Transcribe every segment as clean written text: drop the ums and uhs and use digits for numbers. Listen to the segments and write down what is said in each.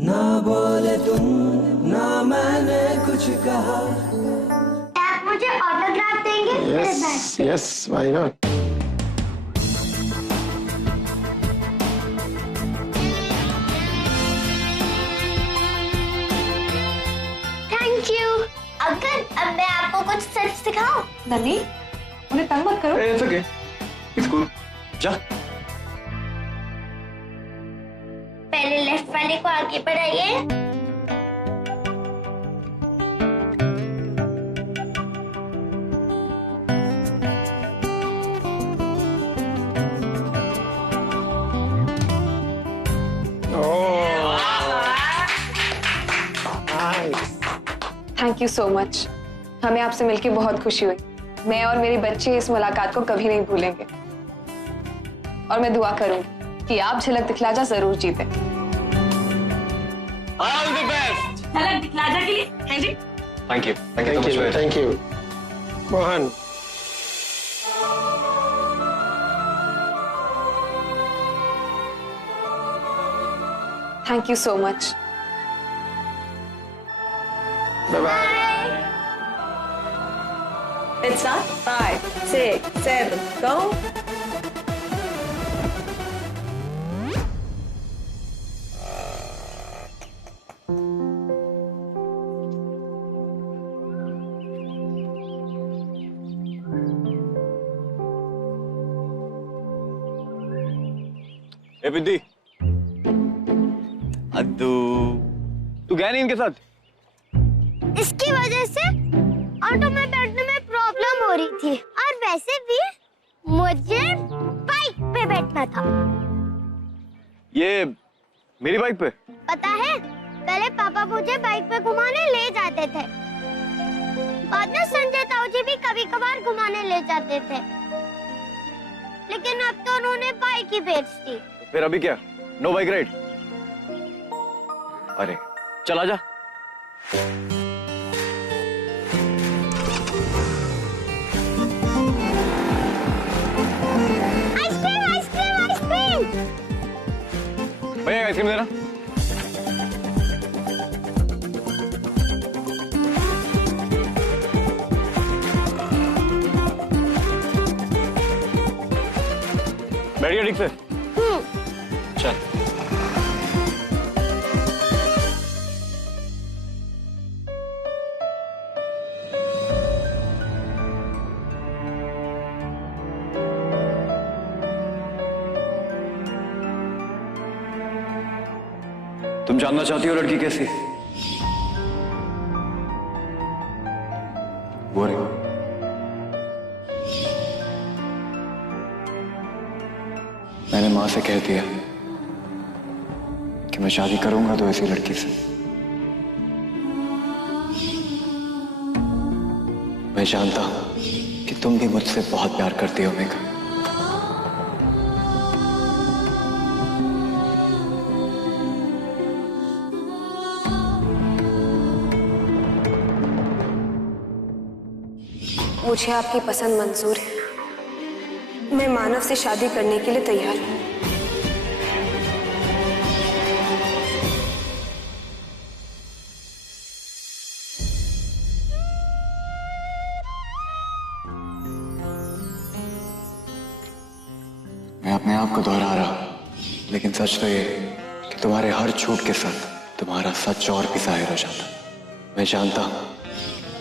ना बोले तुम ना मैंने कुछ कहा। आप मुझे ऑटोग्राफ देंगे? Yes yes, why not. Thank you uncle. अब मैं आपको कुछ सच सिखाऊं? नन्ही, उन्हें तंग मत करो। It's okay, it's cool. जा। पहले लेफ्ट वाले को आगे बढ़ाइए। Thank you so much. हमें आपसे मिलकर बहुत खुशी हुई। मैं और मेरे बच्चे इस मुलाकात को कभी नहीं भूलेंगे और मैं दुआ करूंगी कि आप झलक दिखलाजा जरूर जीते। All the best. झलक दिखलाजा के लिए हैं जी। Thank you thank you Mohan. Thank you so much. Bye bye. It's not 5, 6, 7, go. ए बिद्दी, अद्दू, तू गया नहीं इनके साथ? इसकी वजह से ऑटो में बैठने में प्रॉब्लम हो रही थी और वैसे भी मुझे बाइक पे बैठना था। ये मेरी बाइक पे? पता है, पहले पापा मुझे बाइक पे घुमाने ले जाते थे, बाद में संजय ताऊ जी भी कभी कभार घुमाने ले जाते थे, लेकिन अब तो उन्होंने बाइक ही बेच दी। फिर अभी क्या, नो बाइक राइड? अरे चला जा। Ice cream ice cream ice cream. भैया आइसक्रीम देना। बैठिए ठीक से। चल। तुम जानना चाहती हो लड़की कैसी? वो रही। मैंने माँ से कह दिया कि मैं शादी करूंगा तो ऐसी लड़की से। मैं जानता हूं कि तुम भी मुझसे बहुत प्यार करती हो मेघा। मुझे आपकी पसंद मंजूर है। मैं मानव से शादी करने के लिए तैयार हूँ। मैं अपने आप को दोहरा रहा हूं, लेकिन सच तो ये कि तुम्हारे हर झूठ के साथ तुम्हारा सच और भी जाहिर हो जाता। मैं जानता हूं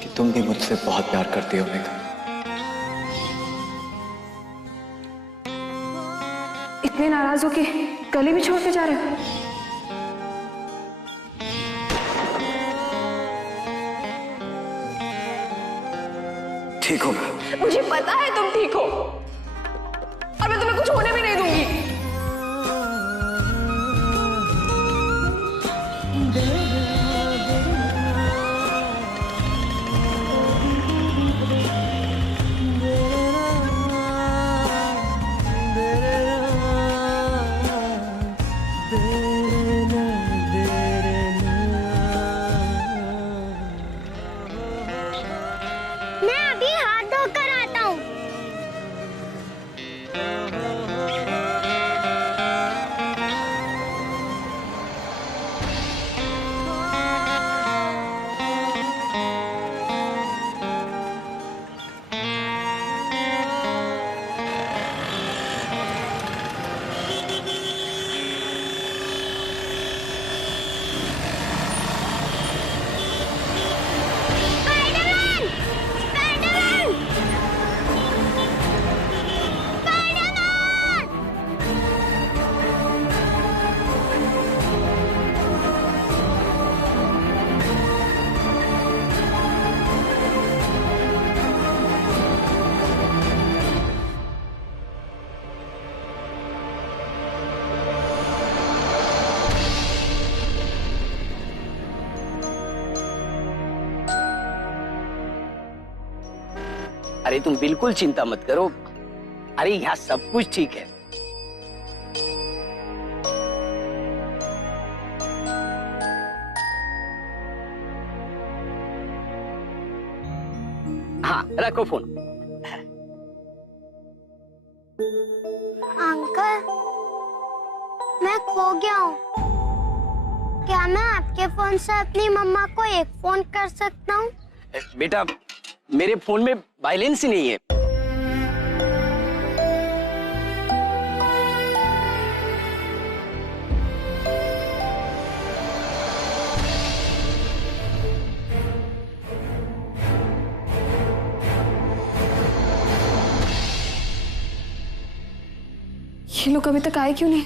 कि तुम भी मुझसे बहुत प्यार करती हो मेघा। इतने नाराज हो के गले भी छोड़ के जा रहे हो? ठीक हो मैं? मुझे पता है तुम ठीक हो और मैं तुम्हें कुछ होने भी नहीं दूंगी। मैं अभी हाथ धोकर आता हूँ। अरे तुम बिल्कुल चिंता मत करो, अरे यहाँ सब कुछ ठीक है। हाँ रखो फोन। अंकल, मैं खो गया हूँ। क्या मैं आपके फोन से अपनी मम्मा को एक फोन कर सकता हूँ? बेटा मेरे फोन में बैलेंस ही नहीं है। ये लोग अभी तक आए क्यों नहीं?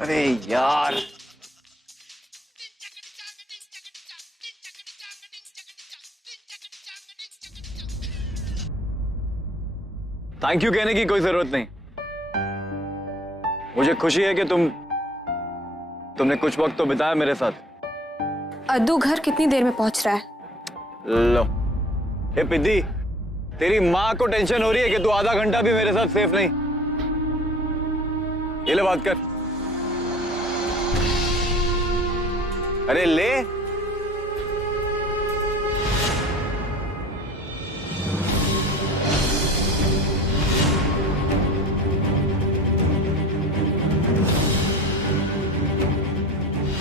अरे यार, थैंक यू कहने की कोई जरूरत नहीं। मुझे खुशी है कि तुमने कुछ वक्त तो बिताया मेरे साथ। अद्दू घर कितनी देर में पहुंच रहा है? लो ये पिद्दी, तेरी माँ को टेंशन हो रही है कि तू आधा घंटा भी मेरे साथ सेफ नहीं। ये ले बात कर। अरे ले।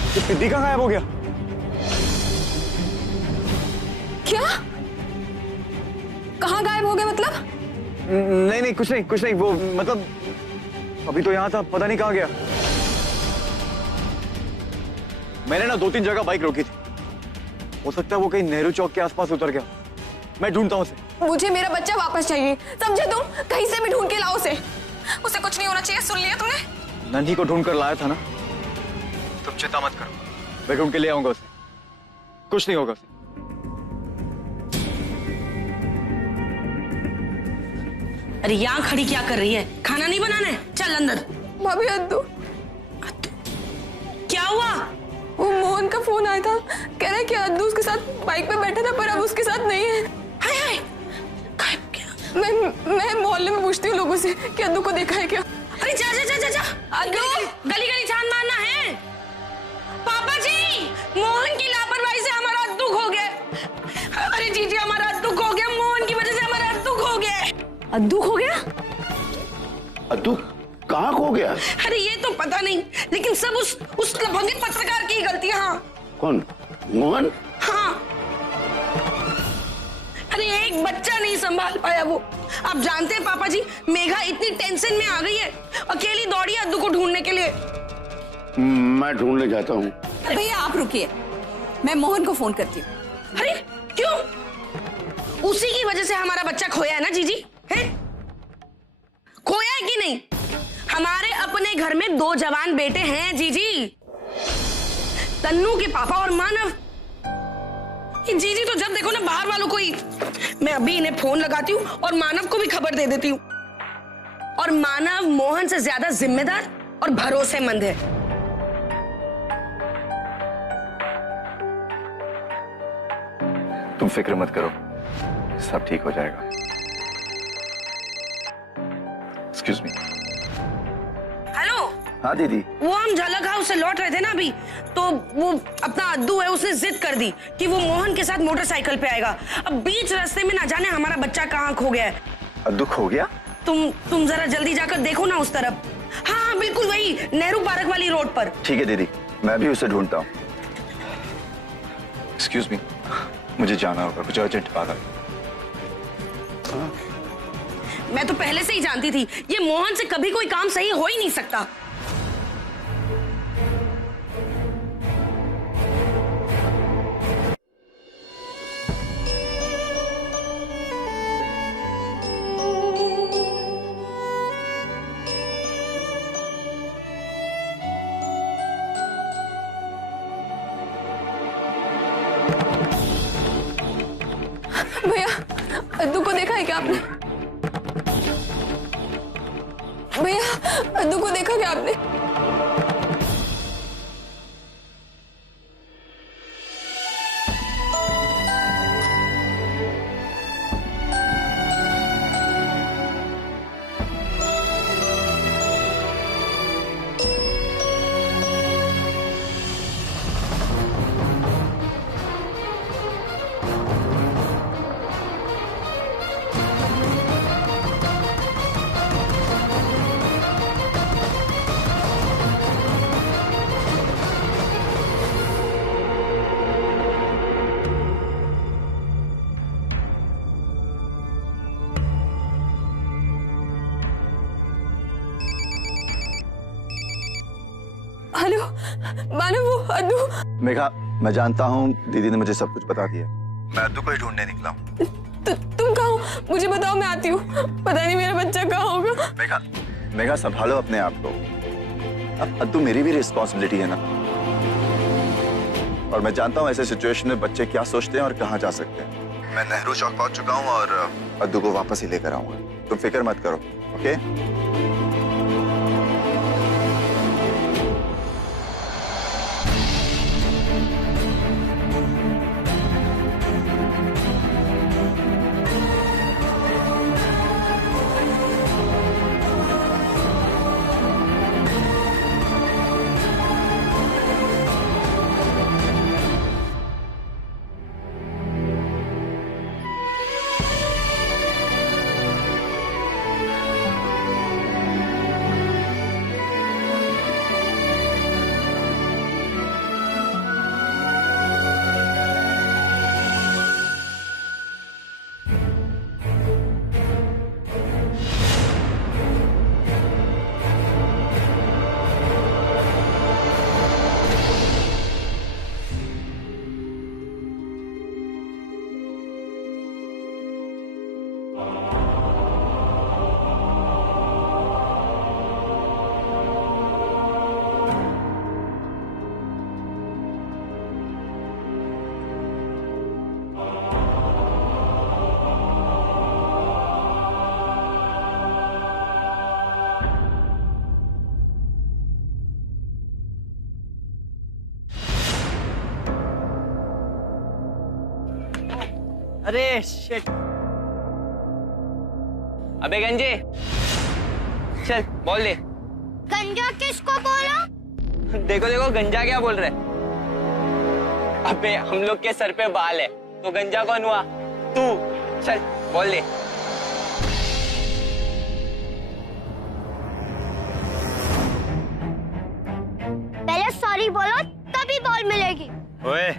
ये पिद्दी कहाँ गायब हो गया? क्या? कहाँ गायब हो गए मतलब? नहीं कुछ नहीं, वो मतलब अभी तो यहां था, पता नहीं कहाँ गया। मैंने ना 2-3 जगह बाइक रोकी थी, हो सकता है वो कहीं नेहरू चौक के आसपास उतर गया। मैं ढूंढता हूँ उसे। मुझे मेरा बच्चा वापस चाहिए, समझे तुम? कहीं से भी ढूंढ के लाओ उसे। उसे कुछ नहीं होना चाहिए, सुन लिया तुमने? नन्ही को ढूंढ कर लाया था ना, तुम चिंता मत करो, मैं ढूंढ के ले आऊंगा उसे, कुछ नहीं होगा उसे। अरे यहाँ खड़ी क्या कर रही है? खाना नहीं बनाना है? चल अंदर। भाभी, अद्दू क्या हुआ? वो मोहन का फोन आया था, कह रहा है कि अद्दू उसके साथ बाइक पे बैठा था पर अब उसके साथ नहीं है। हाय हाय, गायब क्या? मैं मोहल्ले में पूछती हूँ लोगों से कि अद्दू को देखा है क्या। अरे जा जा जा जा जा, अद्दू, गली गली छान मारना है। पापा जी, मोहन की लापरवाही से हमारा अद्दू खो गया। अरे जीजी, हमारा अद्दू खो गया, मोहन की वजह से हमारा अद्दू खो गया। अद्दू खो गया? अद्दू कहाँ खो गया? अरे ये तो पता नहीं, लेकिन सब उस लफंगे पत्रकार की गलती है। हाँ। कौन? मोहन? हाँ। अरे एक बच्चा नहीं संभाल पाया वो। आप जानते हैं पापा जी, मेघा इतनी टेंशन में आ गई है, अकेली दौड़ी है अद्दू को ढूंढने के लिए। मैं ढूंढने जाता हूँ। भैया आप रुकिए, मैं मोहन को फोन करती हूँ। अरे क्यों? उसी की वजह से हमारा बच्चा खोया है ना जीजी? है? खोया है कि नहीं? हमारे अपने घर में 2 जवान बेटे हैं जीजी, तन्नू के पापा और मानव। ये जीजी तो जब देखो ना बाहर वालों को ही। मैं अभी इन्हें फोन लगाती हूँ और मानव को भी खबर दे देती हूँ। और मानव मोहन से ज्यादा जिम्मेदार और भरोसेमंद है। तुम फिक्र मत करो, सब ठीक हो जाएगा। Excuse me. हेलो। हाँ दीदी। वो हम झलक हाउस से लौट रहे थे ना अभी, तो वो अपना अद्दू है, उसने जिद कर दी कि वो मोहन के साथ मोटरसाइकिल पे आएगा। अब बीच रास्ते में ना जाने हमारा बच्चा कहाँ खो गया है। अद्दू खो गया? तुम जरा जल्दी जाकर देखो ना उस तरफ। हाँ बिल्कुल वही नेहरू पार्क वाली रोड पर। ठीक है दीदी, मैं भी उसे ढूंढता हूँ। एक्सक्यूज मी, मुझे जाना होगा, कुछ अर्जेंट बात है। मैं तो पहले से ही जानती थी, ये मोहन से कभी कोई काम सही हो ही नहीं सकता। भैया, अद्दू को देखा है क्या आपने? भैया अद्दू को देखा क्या आपने? हेलो मानो, वो अद्दू। मेघा, मैं जानता हूँ दीदी ने मुझे सब कुछ बता दिया। मैं अद्दू को ही ढूंढने निकला हूँ। तुम कहाँ हो? मुझे बताओ, मैं आती हूँ। पता नहीं मेरा बच्चा कहाँ होगा। मेघा संभालो अपने आप को। अब अद्दू मेरी भी रिस्पॉन्सिबिलिटी है ना। और मैं जानता हूँ ऐसे सिचुएशन में बच्चे क्या सोचते हैं और कहाँ जा सकते हैं। मैं नेहरू चौक पहुंच चुका हूँ और अद्दू को वापस ही लेकर आऊंगा। तुम फिक्र मत करो, ओके? अरे शिट। अबे गंजे, चल बोल दे। गंजा किसको बोला? देखो देखो गंजा क्या बोल रहे। अबे हम लोग के सर पे बाल है तो गंजा कौन हुआ? तू। चल बोल दे। पहले सॉरी बोलो तभी बॉल मिलेगी। ओए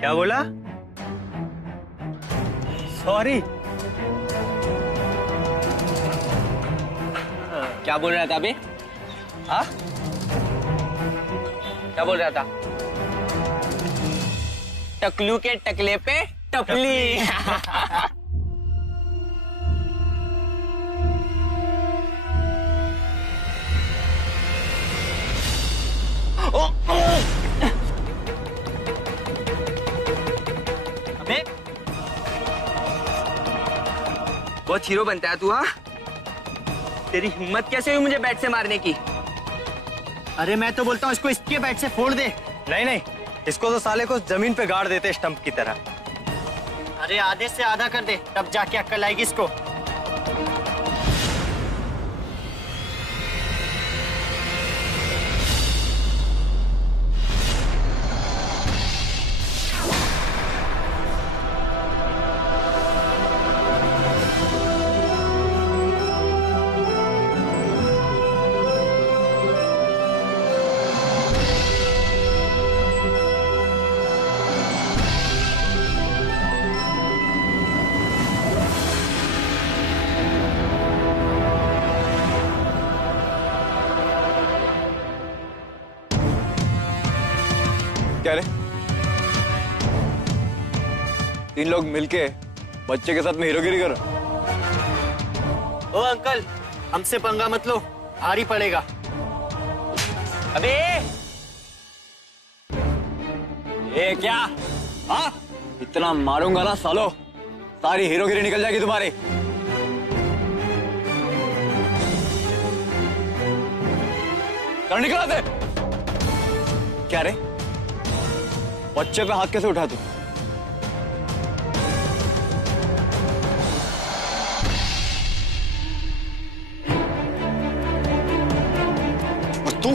क्या बोला? सॉरी। क्या बोल रहा था अभी? हाँ क्या बोल रहा था? टकलू के टकले पे टपली। अबे बहुत हीरो बनता है तू। हाँ तेरी हिम्मत कैसे हुई मुझे बैट से मारने की? अरे मैं तो बोलता हूँ इसको इसके बैट से फोड़ दे। नहीं नहीं, इसको तो साले को जमीन पे गाड़ देते स्टंप की तरह। अरे आधे से आधा कर दे तब जाके अक्ल आएगी इसको। क्या रे? 3 लोग मिलके बच्चे के साथ में हीरोगिरी करो। ओ अंकल, हमसे पंगा मत लो, भारी पड़ेगा। अबे ये क्या? हाँ इतना मारूंगा ना सालो, सारी हीरोगिरी निकल जाएगी तुम्हारी। कर निकला दे। क्या रे, बच्चे पे हाथ कैसे उठा तू? और तू,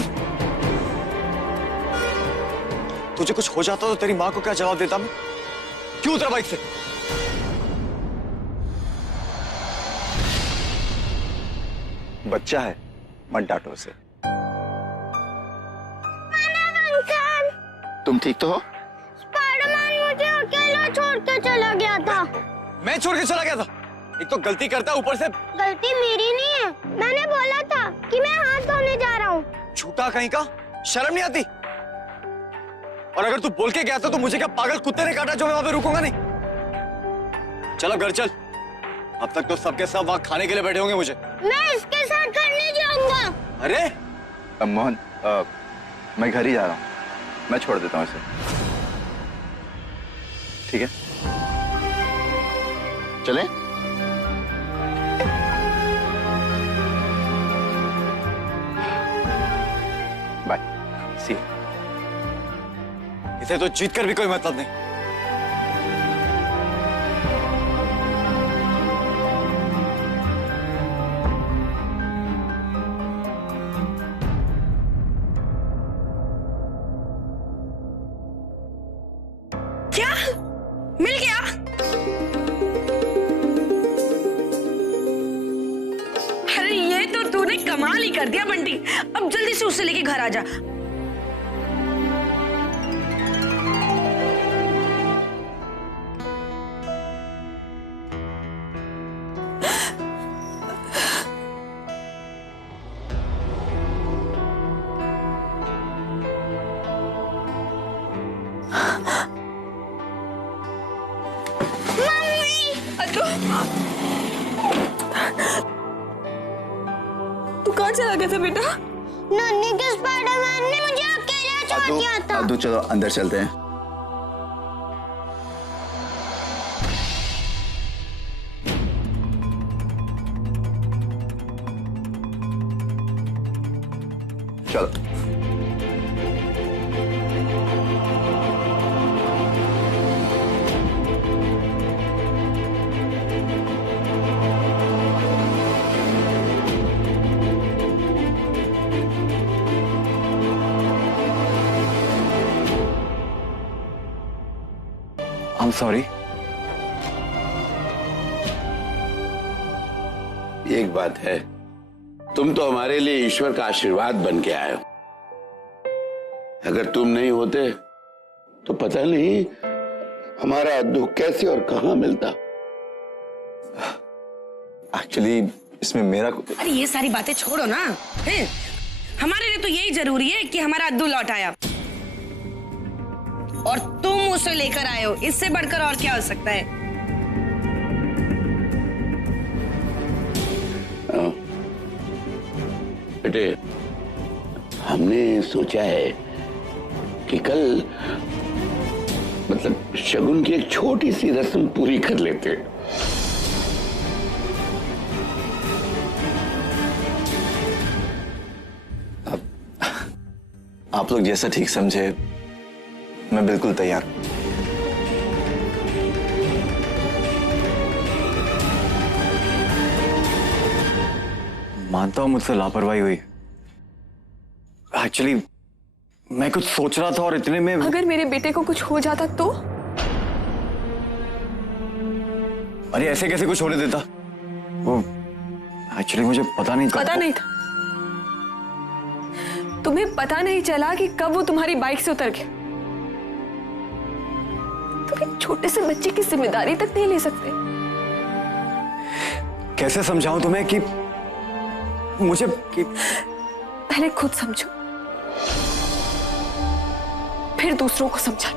तुझे कुछ हो जाता तो तेरी माँ को क्या जवाब देता मैं? क्यों उतरा बाइक से? बच्चा है, मत डांटो उसे। तुम ठीक तो हो? स्पाइडरमैन मुझे अकेला छोड़ के चला गया था। मैं छोड़ के चला गया था? एक तो गलती करता है, ऊपर से गलती मेरी नहीं है। मैंने बोला था कि मैं हाथ धोने जा रहा हूँ। झूठा कहीं का, शर्म नहीं आती? और अगर तू बोल के गया था तो मुझे क्या पागल कुत्ते ने काटा जो मैं वहां पे रुकूंगा नहीं? चलो घर चल, अब तक तो सबके सब वहां खाने के लिए बैठे होंगे मुझे। मैं इसके साथ घर नहीं जाऊंगा। अरे मोहन, मैं घर ही जा रहा हूँ, मैं छोड़ देता हूँ इसे, ठीक है? चलें? बाय, सी। इसे तो जीत कर भी कोई मतलब नहीं। क्या मिल गया? अरे ये तो तूने कमाल ही कर दिया बंटी। अब जल्दी से उसे लेके घर आ जा। तू कहाँ चला गया था बेटा? नन्ही के स्पाइडरमैन ने मुझे अकेला छोड़ दिया था। अद्दू चलो अंदर चलते हैं। चलो। I'm sorry. एक बात है, तुम तो हमारे लिए ईश्वर का आशीर्वाद बन के आए हो। अगर तुम नहीं होते तो पता नहीं हमारा अद्दू कैसे और कहां मिलता। एक्चुअली इसमें मेरा अरे ये सारी बातें छोड़ो ना, हैं? हमारे लिए तो यही जरूरी है कि हमारा अद्दू लौट आया और तुम उसे लेकर आए हो। इससे बढ़कर और क्या हो सकता है? बेटे, हमने सोचा है कि कल मतलब शगुन की एक छोटी सी रस्म पूरी कर लेते। आप लोग जैसा ठीक समझे, मैं बिल्कुल तैयार हूं। मानता हूं मुझसे लापरवाही हुई। एक्चुअली मैं कुछ सोच रहा था और इतने में अगर मेरे बेटे को कुछ हो जाता तो? अरे ऐसे कैसे कुछ होने देता? वो एक्चुअली मुझे पता नहीं था। तुम्हें पता नहीं चला कि कब वो तुम्हारी बाइक से उतर गया? तुम एक छोटे से बच्चे की जिम्मेदारी तक नहीं ले सकते? कैसे समझाऊं तुम्हें कि मुझे पहले खुद समझो, फिर दूसरों को समझा।